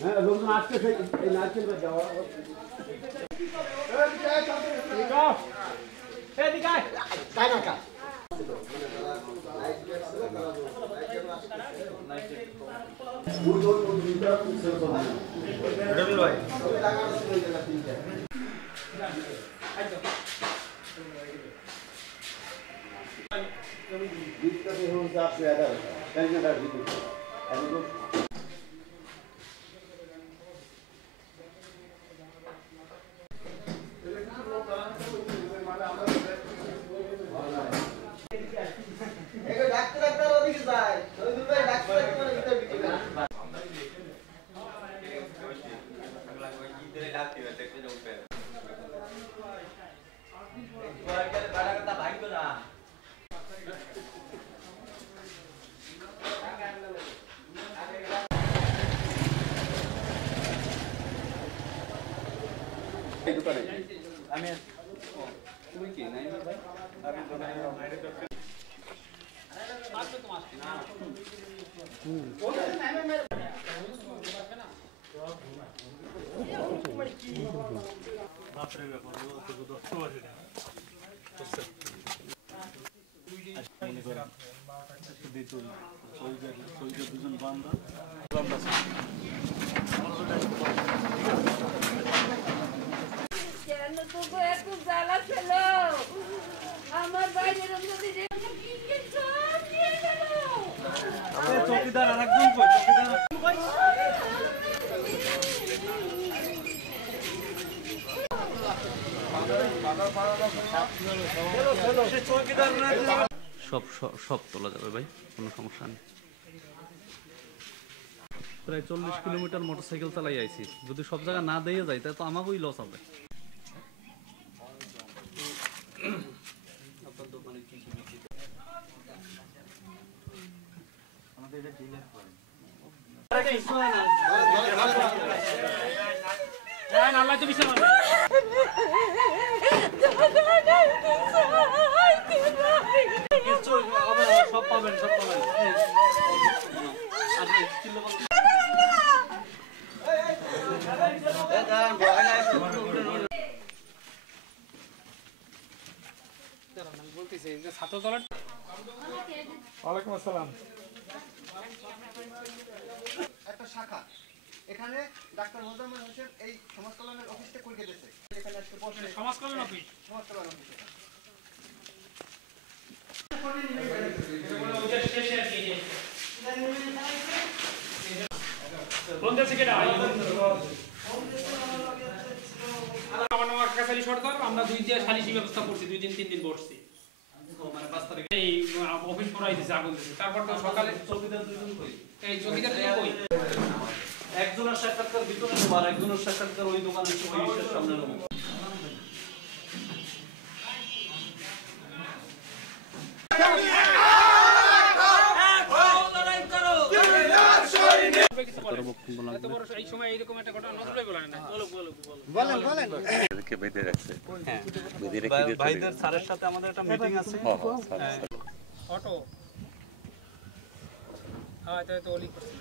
হ্যাঁ লোকজন আজকে এই নারকেল যাওয়া চৌকিদার আরেকজন কই চৌকিদার সব তোলা যাবে ভাই, কোনো সমস্যা নেই। প্রায় 40 কিলোমিটার মোটরসাইকেল চালাই আইছি, যদি সব জায়গা না দিয়ে যাই তাহলে তো আমাকেই লস হবে। সব পাবেন সব পাবেন। ওয়ালাইকুম আসসালাম। একটা শাখা এখানে ডাক্তার মোজাম্মেল হোসেন এই সমাজ কল্যাণের অফিসে কইকে দিয়েছে। এখানে আজকে বসে সমাজ কল্যাণ অফিস, সমাজ কল্যাণ অফিসে কোন দেশে কেডা আমার নাম আকাশালী সরকার। আমরা 2 দিন সালিশি ব্যবস্থা করছি, 2 দিন 3 দিন বসছি। মানে 5 তারিখে এই অফিস পড়াই দিয়েছে, আগুন দিয়েছে। তারপর তো সকালে চৌকিদার দুজন কই, এই চৌকিদার দুজন কই, একজনের সাক্ষাৎকার ভিতরে নেব আর একজনের সাক্ষাৎকার ওই দোকানের সামনে নেব। ভাইদের স্যারের সাথে আমাদের একটা মিটিং আছে। অটো হ্যাঁ, তো ওলি করছে।